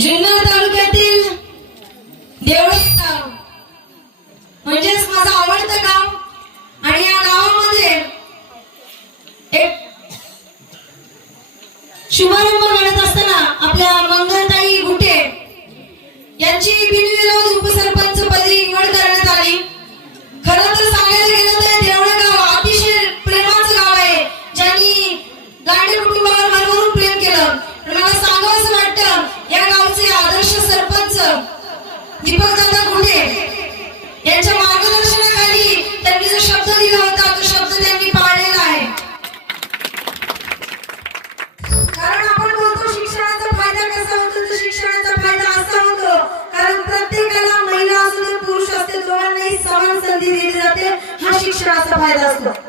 जुन्नर तालुक्यातील देवळे गाव. म्हणजेच माझं आवडतं गाव आणि या गावामध्ये एक शुभारंभ म्हणत असताना आपल्या मंगलताई गुटे यांची बिनविरोध उपसरपंच पदी निवड करण्यात दीपकदादा गुंडे यांच्या मार्गदर्शनाखाली त्यांनी जो शब्द दिला होता तो शब्द त्यांनी पाळलेला आहे. कारण आपण बोलतो शिक्षणाचा फायदा कसा होतो? तर शिक्षणाचा फायदा असा होतो कारण प्रत्येकाला महिला असू पुरुष असते दोघांनाही समान संधी दिली जाते. हा शिक्षणाचा फायदा असतो.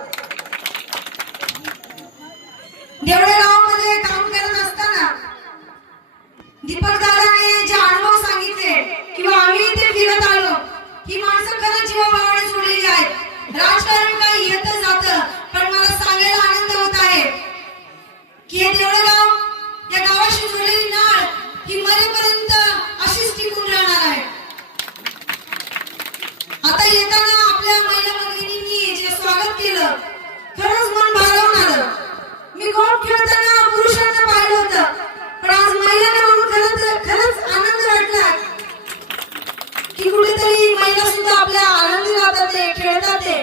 आनंदी ते खेळतात ते.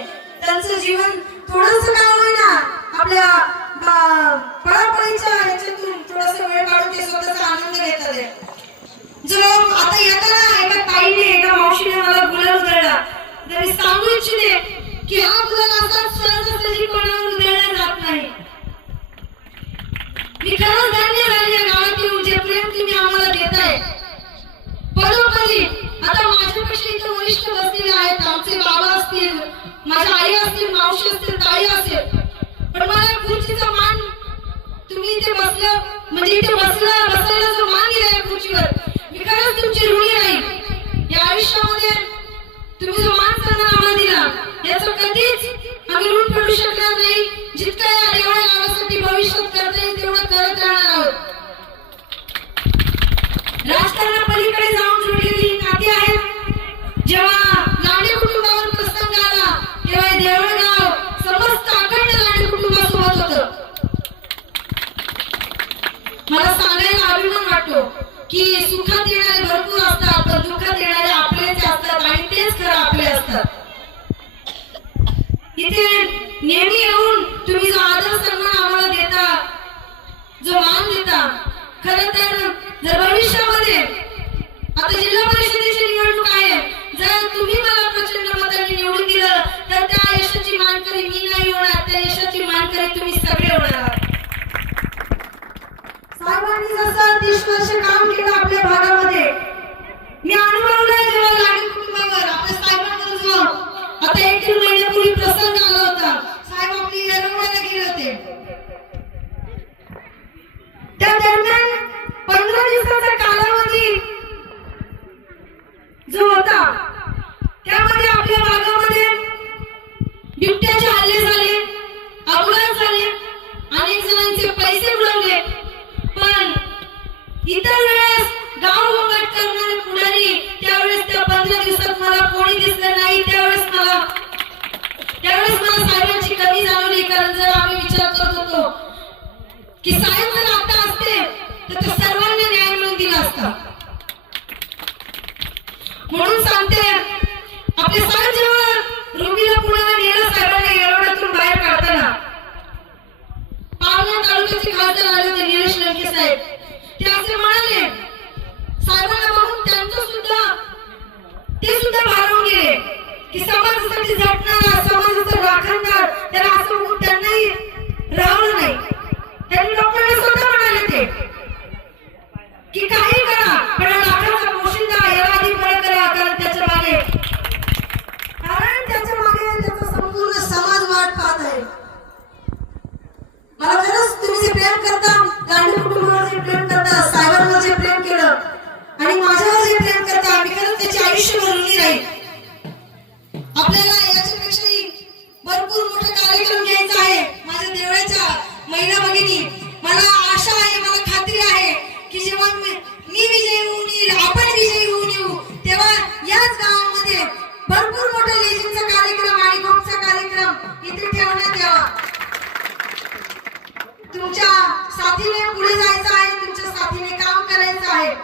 त्यांचं जीवन थोडस काय होईना आपल्या पळापळीच्या ह्याच्यातून थोडस वेळ काढून ते स्वतःचा आनंद घेतात जो आता येताना एका ताईने एका मावशीने मला गुलाल उधळला. तर मी सांगू इच्छिते की हा गुलाल असा कोणावर राजकारणापलीकडे जाऊन जोडलेली नाती आहेत. जेव्हा लांडे कुटुंबावर प्रसंग आला तेव्हा देवळगाव समस्त अखंड लांडे कुटुंबासोबत होतं. मला सांगायला अभिमान वाटतो की सुखात येणारे भरपूर असतात पण दुःखात येणारे आपलेच असतात आणि तेच खरं आपले असतात. इथे नेहमी येऊन तुम्ही जो आदर सन्मान आम्हाला देता जो मान देता खर तर जर भविष्यामध्ये आता जिल्हा परिषदेची निवडणूक आहे जर तुम्ही मला प्रचंड मताने निवडून दिलं तर त्या यशाची मानकरी मी नाही होणार त्या यशाची मानकरी तुम्ही सगळे होणार आहात. साहेबांनी जसं तीस वर्ष काम केलं आपल्या भागामध्ये मी अनुभवलं जेव्हा लाडू कुटुंबावर आपल्या साहेबांवर जो आता एक महिन्यापूर्वी प्रसंग आला होता. इतर वेळेस गाव गोंगाट करणारे पुढारी त्यावेळेस त्या पंधरा दिवसात मला कोणी दिसलं नाही. त्यावेळेस मला त्यावेळेस मला साहेबांची कमी जाणवली कारण जर आम्ही विचार करत होतो की साहेब की समाजासाठी झटणार समाजाचं राखणार त्याला असं त्यांनाही राहणं नाही. त्यांनी डॉक्टरला स्वतः म्हणाले ते. की काही करा पण हा लाखाचा पोशिंदा याला आधी बळं करा कारण त्याच्यामागे. कारण त्याच्यामागे त्याचा संपूर्ण समाज वाट पाहत आहे. मला खरंच तुम्ही जे प्रेम करता गांधी कुटुंबावर जे प्रेम करता साहेबांवर जे प्रेम केलं आणि माझ्यावर जे प्रेम करता मी खरंच त्याची आयुष्य भरली नाही भरपूर मोठा कार्यक्रम घ्यायचा आहे. माझ्या देवळाच्या महिला भगिनी मला आशा आहे मला खात्री आहे की जेव्हा मी विजयी होऊन येईल आपण विजयी होऊन येऊ तेव्हा याच गावामध्ये भरपूर मोठा लेझिमचा कार्यक्रम आणि गोपचा कार्यक्रम इथे ठेवण्यात यावा. तुमच्या साथीने पुढे जायचं आहे तुमच्या साथीने काम करायचं आहे.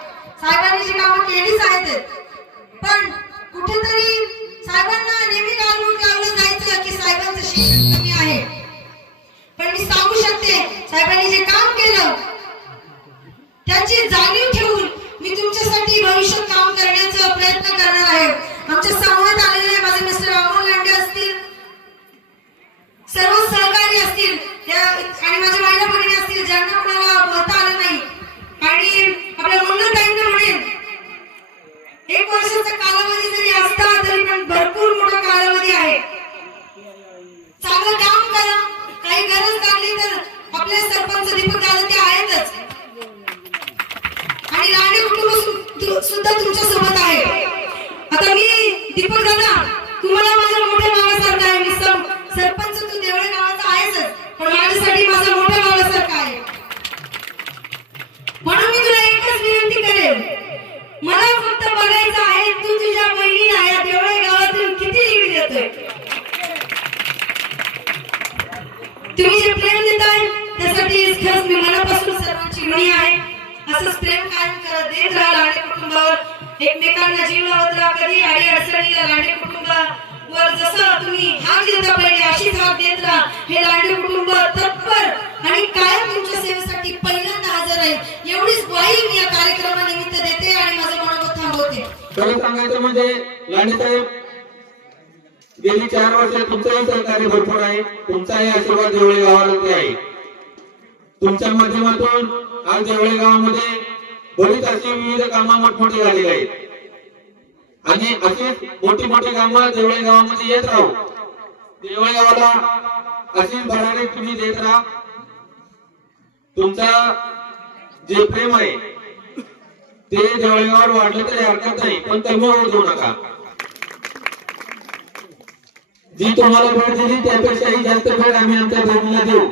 साहेबांनी जी कामं केलीच आहेत. पण कुठेतरी साहेबांना नेहमी घालून साहेबांचं शिक्षण कमी आहे. पण मी सांगू शकते साहेबांनी जे काम केलं त्याची जाणीव ठेवून एकमेकांना जीव लावत कधी अडी अडचणीला लांडे कुटुंब वर जसं तुम्ही हात देता पहिले अशीच हात देत हे लांडे कुटुंब तत्पर आणि कायम तुमच्या सेवेसाठी पहिल्यांदा हजर आहे. एवढीच ग्वाही मी या कार्यक्रमानिमित्त देते आणि माझं मनोगत थांबवते. खरं सांगायचं म्हणजे लांडेसाहेब गेली चार वर्ष तुमचंही सहकार्य भरपूर आहे तुमचाही आशीर्वाद देवळे गावावरती आहे. तुमच्या माध्यमातून आज देवळे गावामध्ये बरीच अशी विविध कामं मोठमोठी झालेली आहेत. आणि अशीच मोठी मोठी कामं देवळे गावामध्ये येत राहू देवळे गावाला अशीच भरारी तुम्ही देत राहा. तुमचा जे प्रेम आहे ते जवळगावर वाढलं तरी हरकत नाही पण कमी होऊ देऊ नका. जी तुम्हाला भेट दिली त्यापेक्षाही जास्त भेट आम्ही आमच्या बहिणीला देऊ.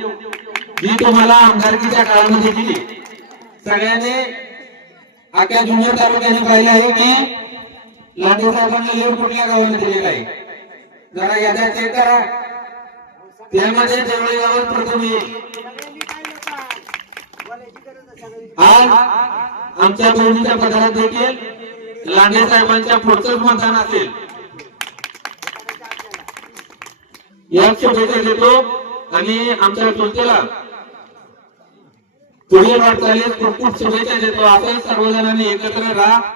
जी तुम्हाला आमदारकीच्या काळामध्ये दिली सगळ्याने आख्या जुन्नर तालुक्याने पाहिलं आहे की लांडे साहेबांना लिहून कुठल्या गावाने दिलेला आहे. जरा याद्या चेक करा. त्यामध्ये जेवढे गावात प्रथम येईल. आज आमच्या बहिणीच्या पदाला देखील लांडे साहेबांच्या पुढचंच मतदान असेल. या शुभेच्छा देतो आणि आमच्या संस्थेला पुढील वाटचालीस खूप खूप शुभेच्छा देतो. आपण सर्वजणांनी एकत्र राहा.